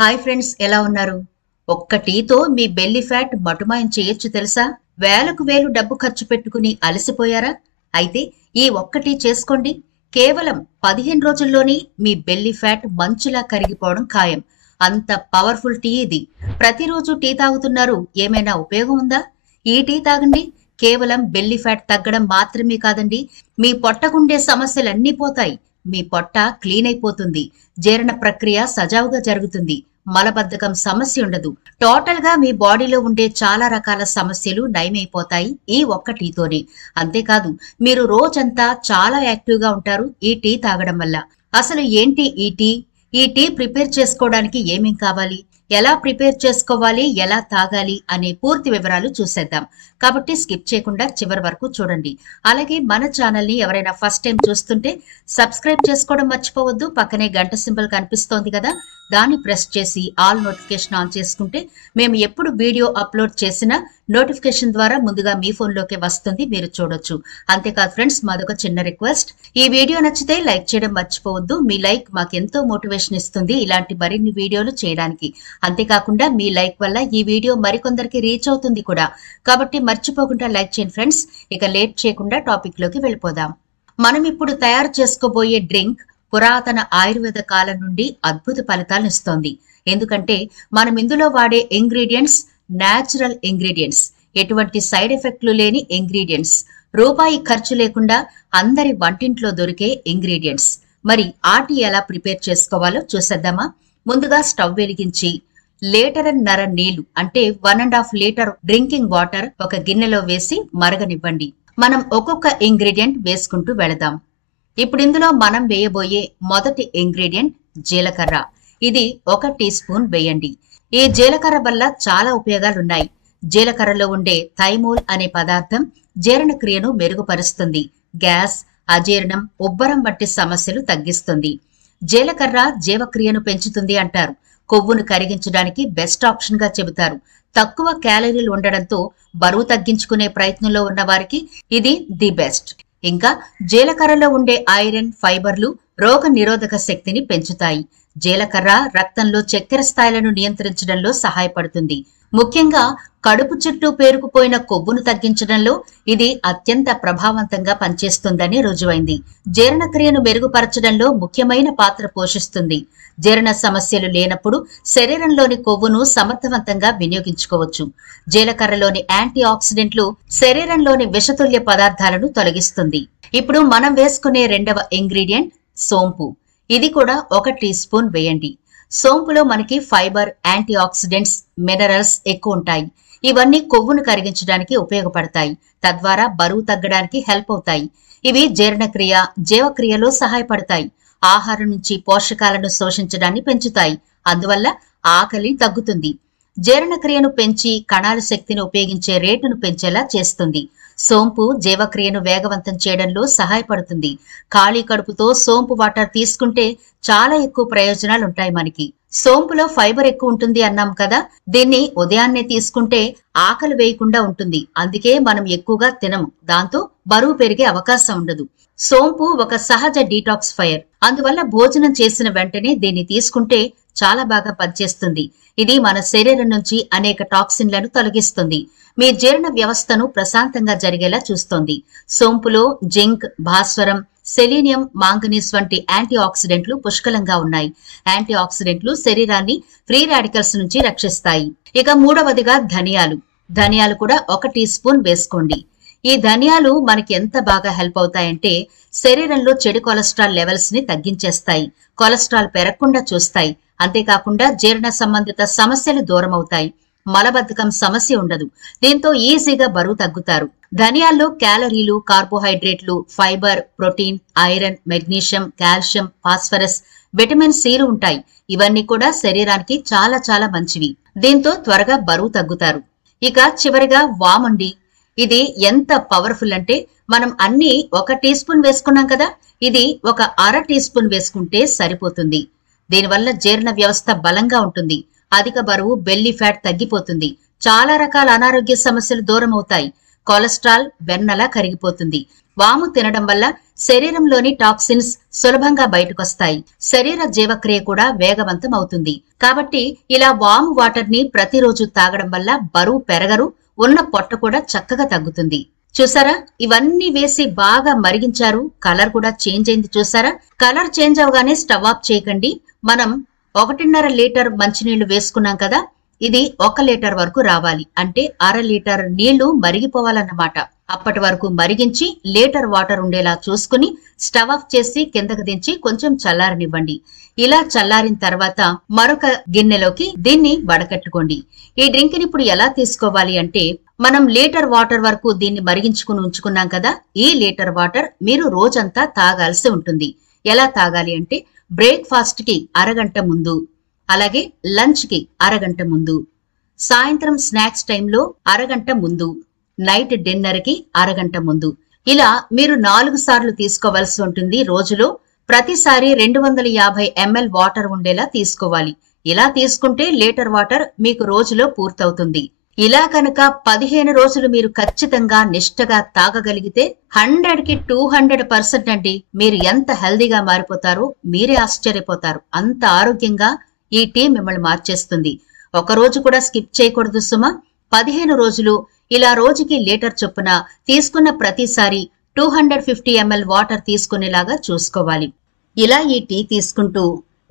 Hi friends, ఎలా ఉన్నారు? ఒక్క టీతో మీ బెల్లీ ఫ్యాట్ మటుమాయం చేయొచ్చు తెలుసా? వేలకు వేలు డబ్బు ఖర్చు పెట్టుకుని అలసిపోయారా? అయితే ఈ ఒక్క టీ చేసుకోండి. కేవలం 15 రోజుల్లోనే మీ బెల్లీ ఫ్యాట్ మంచులా కరిగిపోవడం ఖాయం. అంత పవర్ఫుల్ టీ ఇది. ప్రతిరోజు టీ తాగుతున్నారు, ఏమైనా ఉపయోగం ఉందా? ఈ టీ తాగండి. కేవలం బెల్లీ ఫ్యాట్ తగ్గడం మాత్రమే కాదండి, మీ పొట్టకుండే సమస్యలన్నీ పోతాయి. మీ పొట్ట క్లీన్ అయిపోతుంది. జీర్ణ ప్రక్రియ సజావుగా జరుగుతుంది. మలబద్ధకం సమస్య ఉండదు. టోటల్ గా మీ బాడీలో ఉండే చాలా రకాల సమస్యలు నయమైపోతాయి ఈ ఒక్క టీతోనే. అంతేకాదు, మీరు రోజంతా చాలా యాక్టివ్ గా ఉంటారు ఈ టీ తాగడం వల్ల. అసలు ఏంటి ఈ టీ? ఈ టీ ప్రిపేర్ చేసుకోవడానికి ఏమేం కావాలి, ఎలా ప్రిపేర్ చేసుకోవాలి, ఎలా తాగాలి అనే పూర్తి వివరాలు చూసేద్దాం. కాబట్టి స్కిప్ చేయకుండా చివరి వరకు చూడండి. అలాగే మన ఛానల్ ని ఎవరైనా ఫస్ట్ టైం చూస్తుంటే సబ్స్క్రైబ్ చేసుకోవడం మర్చిపోవద్దు. పక్కనే గంట సింబల్ కనిపిస్తోంది కదా, దాన్ని ప్రెస్ చేసి ఆల్ నోటిఫికేషన్ ఆన్ చేసుకుంటే మేము ఎప్పుడు వీడియో అప్లోడ్ చేసినా నోటిఫికేషన్ ద్వారా ముందుగా మీ ఫోన్లోకి వస్తుంది, మీరు చూడొచ్చు. అంతేకాదు ఫ్రెండ్స్, మాదొక చిన్న రిక్వెస్ట్, ఈ వీడియో నచ్చితే లైక్ చేయడం మర్చిపోవద్దు. మీ లైక్ మాకెంతో మోటివేషన్ ఇస్తుంది ఇలాంటి మరిన్ని వీడియోలు చేయడానికి. అంతేకాకుండా మీ లైక్ వల్ల ఈ వీడియో మరికొందరికి రీచ్ అవుతుంది కూడా. కాబట్టి మర్చిపోకుండా లైక్ చేయండి ఫ్రెండ్స్. ఇక లేట్ చేయకుండా టాపిక్ లోకి వెళ్ళిపోదాం. మనం ఇప్పుడు తయారు చేసుకోబోయే డ్రింక్ పురాతన ఆయుర్వేద కాలం నుండి అద్భుత ఫలితాలను ఇస్తోంది. ఎందుకంటే మనం ఇందులో వాడే ఇంగ్రీడియంట్స్ న్యాచురల్ ఇంగ్రీడియంట్స్, ఎటువంటి సైడ్ ఎఫెక్ట్లు లేని ఇంగ్రీడియంట్స్, రూపాయి ఖర్చు లేకుండా అందరి వంటింట్లో దొరికే ఇంగ్రీడియంట్స్. మరి ఆ టీ ఎలా ప్రిపేర్ చేసుకోవాలో చూసేద్దామా? ముందుగా స్టవ్ వెలిగించి లీటరన్నర నీళ్లు అంటే 1.5 లీటర్ డ్రింకింగ్ వాటర్ ఒక గిన్నెలో వేసి మరగనివ్వండి. మనం ఒక్కొక్క ఇంగ్రీడియంట్ వేసుకుంటూ వెళదాం. ఇప్పుడు ఇందులో మనం వేయబోయే మొదటి ఇంగ్రీడియంట్ జీలకర్ర. ఇది 1 టీ స్పూన్ వేయండి. ఈ జీలకర్ర వల్ల చాలా ఉపయోగాలున్నాయి. జీలకర్రలో ఉండే థైమోల్ అనే పదార్థం జీర్ణక్రియను మెరుగుపరుస్తుంది. గ్యాస్, అజీర్ణం, ఉబ్బరం వంటి సమస్యలు తగ్గిస్తుంది. జీలకర్ర జీవక్రియను పెంచుతుంది అంటారు. కొవ్వును కరిగించడానికి బెస్ట్ ఆప్షన్ గా చెబుతారు. తక్కువ క్యాలరీలు ఉండడంతో బరువు తగ్గించుకునే ప్రయత్నంలో ఉన్న వారికి ఇది ది బెస్ట్. ఇంకా జీలకర్రలో ఉండే ఐరన్, ఫైబర్లు రోగ నిరోధక శక్తిని పెంచుతాయి. జీలకర్ర రక్తంలో చక్కెర స్థాయిలను నియంత్రించడంలో సహాయపడుతుంది. ముఖ్యంగా కడుపు చుట్టూ పేరుకుపోయిన కొవ్వును తగ్గించడంలో ఇది అత్యంత ప్రభావవంతంగా పనిచేస్తుందని రుజువైంది. జీర్ణక్రియను మెరుగుపరచడంలో ముఖ్యమైన పాత్ర పోషిస్తుంది. జీర్ణ సమస్యలు లేనప్పుడు శరీరంలోని కొవ్వును సమర్థవంతంగా వినియోగించుకోవచ్చు. జీలకర్రలోని యాంటీ ఆక్సిడెంట్లు శరీరంలోని విషతుల్య పదార్థాలను తొలగిస్తుంది. ఇప్పుడు మనం వేసుకునే రెండవ ఇంగ్రీడియంట్ సోంపు. ఇది కూడా 1 టీ స్పూన్ వేయండి. సోంపులో మనకి ఫైబర్, యాంటీ ఆక్సిడెంట్స్, మినరల్స్ ఎక్కువ ఉంటాయి. ఇవన్నీ కొవ్వును కరిగించడానికి ఉపయోగపడతాయి. తద్వారా బరువు తగ్గడానికి హెల్ప్ అవుతాయి. ఇవి జీర్ణక్రియ, జీవక్రియలో సహాయపడతాయి. ఆహారం నుంచి పోషకాలను శోషించడాన్ని పెంచుతాయి. అందువల్ల ఆకలి తగ్గుతుంది. జీర్ణక్రియను పెంచి కణాల శక్తిని ఉపయోగించే రేటును పెంచేలా చేస్తుంది. సోంపు జీవక్రియను వేగవంతం చేయడంలో సహాయపడుతుంది. ఖాళీ కడుపుతో సోంపు వాటర్ తీసుకుంటే చాలా ఎక్కువ ప్రయోజనాలు ఉంటాయి మనకి. సోంపులో ఫైబర్ ఎక్కువ ఉంటుంది అన్నాం కదా, దీన్ని ఉదయాన్నే తీసుకుంటే ఆకలి వేయకుండా ఉంటుంది. అందుకే మనం ఎక్కువగా తినము. దాంతో బరువు పెరిగే అవకాశం ఉండదు. సోంపు ఒక సహజ డీటాక్సిఫైయర్. అందువల్ల భోజనం చేసిన వెంటనే దీన్ని తీసుకుంటే చాలా బాగా పనిచేస్తుంది. ఇది మన శరీరం నుంచి అనేక టాక్సిన్లను తొలగిస్తుంది. మీ జీర్ణ వ్యవస్థను ప్రశాంతంగా జరిగేలా చూస్తుంది. సోంపులో జింక్, భాస్వరం, సెలీనియం, మాంగనీస్ వంటి యాంటీ ఆక్సిడెంట్లు పుష్కలంగా ఉన్నాయి. యాంటీ ఆక్సిడెంట్లు శరీరాన్ని ఫ్రీ రాడికల్స్ నుంచి రక్షిస్తాయి. ఇక మూడవదిగా ధనియాలు. ధనియాలు కూడా 1 టీ స్పూన్ వేసుకోండి. ఈ ధనియాలు మనకి ఎంత బాగా హెల్ప్ అవుతాయంటే శరీరంలో చెడు కొలెస్ట్రాల్ లెవెల్స్ ని తగ్గించేస్తాయి. కొలెస్ట్రాల్ పెరగకుండా చూస్తాయి. అంతేకాకుండా జీర్ణ సంబంధిత సమస్యలు దూరం అవుతాయి. మలబద్ధకం సమస్య ఉండదు. దీంతో ఈజీగా బరువు తగ్గుతారు. ధనియాల్లో క్యాలరీలు, కార్బోహైడ్రేట్లు, fibre, protein, iron, magnesium, calcium, phosphorus, vitamin సిలు ఉంటాయి. ఇవన్నీ కూడా శరీరానికి చాలా చాలా మంచివి. దీంతో త్వరగా బరువు తగ్గుతారు. ఇక చివరిగా వామండి. ఇది ఎంత పవర్ఫుల్ అంటే మనం అన్ని 1 టీ స్పూన్ వేసుకున్నాం కదా, ఇది ఒక 1/2 టీ స్పూన్ వేసుకుంటే సరిపోతుంది. దీనివల్ల జీర్ణ వ్యవస్థ బలంగా ఉంటుంది. అధిక బరువు, బెల్లీ ఫ్యాట్ తగ్గిపోతుంది. చాలా రకాల అనారోగ్య సమస్యలు దూరం అవుతాయి. కొలెస్ట్రాల్ వెన్నలా కరిగిపోతుంది. వాము తినడం వల్ల శరీరంలోని టాక్సిన్స్ సులభంగా బయటకొస్తాయి. శరీర జీవక్రియ కూడా వేగవంతం అవుతుంది. కాబట్టి ఇలా వాము వాటర్ ని ప్రతిరోజు తాగడం వల్ల బరువు పెరగరు, ఉన్న పొట్ట కూడా చక్కగా తగ్గుతుంది. చూసారా, ఇవన్నీ వేసి బాగా మరిగించారు. కలర్ కూడా చేంజ్ అయింది చూసారా. కలర్ చేంజ్ అవగానే స్టవ్ ఆఫ్ చేయకండి. మనం 1.5 లీటర్ మంచినీళ్లు వేసుకున్నాం కదా, ఇది 1 లీటర్ వరకు రావాలి. అంటే 1/2 లీటర్ నీళ్లు మరిగిపోవాలన్నమాట. అప్పటి వరకు మరిగించి లీటర్ వాటర్ ఉండేలా చూసుకుని స్టవ్ ఆఫ్ చేసి కిందకు దించి కొంచెం చల్లారనివ్వండి. ఇలా చల్లారిన తర్వాత మరొక గిన్నెలోకి దీన్ని వడకట్టుకోండి. ఈ డ్రింక్ ని ఇప్పుడు ఎలా తీసుకోవాలి అంటే, మనం లీటర్ వాటర్ వరకు దీన్ని మరిగించుకుని ఉంచుకున్నాం కదా, ఈ లీటర్ వాటర్ మీరు రోజంతా తాగాల్సి ఉంటుంది. ఎలా తాగాలి అంటే, బ్రేక్ఫాస్ట్ కి అరగంట ముందు, అలాగే లంచ్ కి అరగంట ముందు, సాయంత్రం స్నాక్స్ టైంలో అరగంట ముందు, నైట్ డిన్నర్ కి అరగంట ముందు. ఇలా మీరు 4 సార్లు తీసుకోవాల్సి ఉంటుంది రోజులో. ప్రతిసారి 250 ml వాటర్ ఉండేలా తీసుకోవాలి. ఇలా తీసుకుంటే లీటర్ వాటర్ మీకు రోజులో పూర్తవుతుంది. ఇలా కనుక 15 రోజులు మీరు ఖచ్చితంగా నిష్టగా తాగగలిగితే 100కి 200% అండి, మీరు ఎంత హెల్దీగా మారిపోతారో మీరే ఆశ్చర్యపోతారు. అంత ఆరోగ్యంగా ఈ టీ మిమ్మల్ని మార్చేస్తుంది. ఒక రోజు కూడా స్కిప్ చేయకూడదు సుమా. 15 రోజులు ఇలా రోజుకి లీటర్ చొప్పున తీసుకున్న ప్రతిసారి 250 ml వాటర్ తీసుకునేలాగా చూసుకోవాలి. ఇలా ఈ టీ తీసుకుంటూ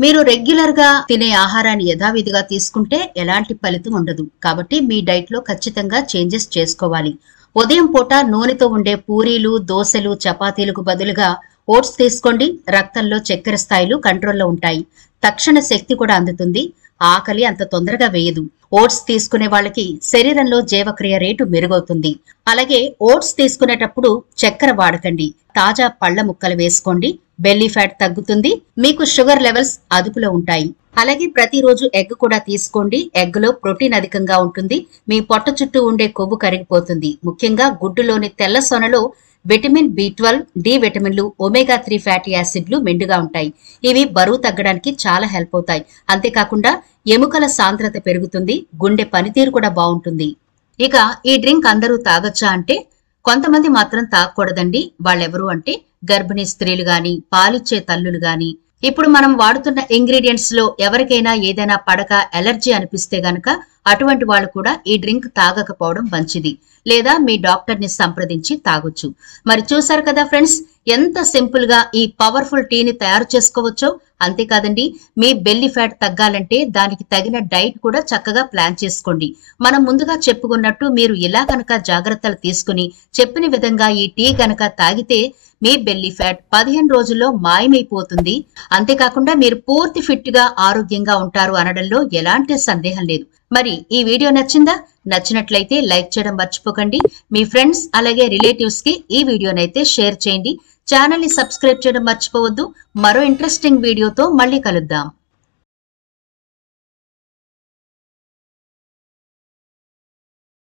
మీరు రెగ్యులర్ గా తినే ఆహారాన్ని యథావిధిగా తీసుకుంటే ఎలాంటి ఫలితం ఉండదు. కాబట్టి మీ డైట్ లో ఖచ్చితంగా చేంజెస్ చేసుకోవాలి. ఉదయం పూట నూనెతో ఉండే పూరీలు, దోశలు, చపాతీలకు బదులుగా ఓట్స్ తీసుకోండి. రక్తంలో చక్కెర స్థాయిలు కంట్రోల్లో ఉంటాయి. తక్షణ శక్తి కూడా అందుతుంది. ఆకలి అంత తొందరగా వేయదు. ఓట్స్ తీసుకునే వాళ్ళకి శరీరంలో జీవక్రియ రేటు మెరుగవుతుంది. అలాగే ఓట్స్ తీసుకునేటప్పుడు చక్కెర వాడకండి. తాజా పళ్ల ముక్కలు వేసుకోండి. బెల్లీ ఫ్యాట్ తగ్గుతుంది. మీకు షుగర్ లెవెల్స్ అదుపులో ఉంటాయి. అలాగే ప్రతిరోజు ఎగ్ కూడా తీసుకోండి. ఎగ్ లో ప్రోటీన్ అధికంగా ఉంటుంది. మీ పొట్ట చుట్టూ ఉండే కొవ్వు కరిగిపోతుంది. ముఖ్యంగా గుడ్డులోని తెల్ల సొనలో విటమిన్ B12, డి విటమిన్లు, ఒమేగా 3 ఫ్యాటీ యాసిడ్లు మెండుగా ఉంటాయి. ఇవి బరువు తగ్గడానికి చాలా హెల్ప్ అవుతాయి. అంతేకాకుండా ఎముకల సాంద్రత పెరుగుతుంది. గుండె పనితీరు కూడా బాగుంటుంది. ఇక ఈ డ్రింక్ అందరూ తాగొచ్చా అంటే, కొంతమంది మాత్రం తాగకూడదండి. వాళ్ళెవరు అంటే గర్భిణీ స్త్రీలు గాని, పాలిచ్చే తల్లులు గాని. ఇప్పుడు మనం వాడుతున్న ఇంగ్రీడియంట్స్ లో ఎవరికైనా ఏదైనా పడక, ఎలర్జీ అనిపిస్తే గనక అటువంటి వాళ్ళు కూడా ఈ డ్రింక్ తాగకపోవడం మంచిది. లేదా మీ డాక్టర్ ని సంప్రదించి తాగొచ్చు. మరి చూసారు కదా ఫ్రెండ్స్, ఎంత సింపుల్ గా ఈ పవర్ఫుల్ టీని తయారు చేసుకోవచ్చో. అంతేకాదండి, మీ బెల్లీ ఫ్యాట్ తగ్గాలంటే దానికి తగిన డైట్ కూడా చక్కగా ప్లాన్ చేసుకోండి. మనం ముందుగా చెప్పుకున్నట్టు మీరు ఇలా కనుక జాగ్రత్తలు తీసుకుని చెప్పిన విధంగా ఈ టీ కనుక తాగితే మీ బెల్లీ ఫ్యాట్ 15 రోజుల్లో మాయమైపోతుంది. అంతేకాకుండా మీరు పూర్తి ఫిట్ గా ఆరోగ్యంగా ఉంటారు అనడంలో ఎలాంటి సందేహం లేదు. మరి ఈ వీడియో నచ్చిందా? నచ్చినట్లయితే లైక్ చేయడం మర్చిపోకండి. మీ ఫ్రెండ్స్ అలాగే రిలేటివ్స్ కి ఈ వీడియోనైతే షేర్ చేయండి. ఛానల్ ని సబ్స్క్రైబ్ చేయడం మర్చిపోవద్దు. మరో ఇంట్రెస్టింగ్ వీడియోతో మళ్ళీ కలుద్దాం.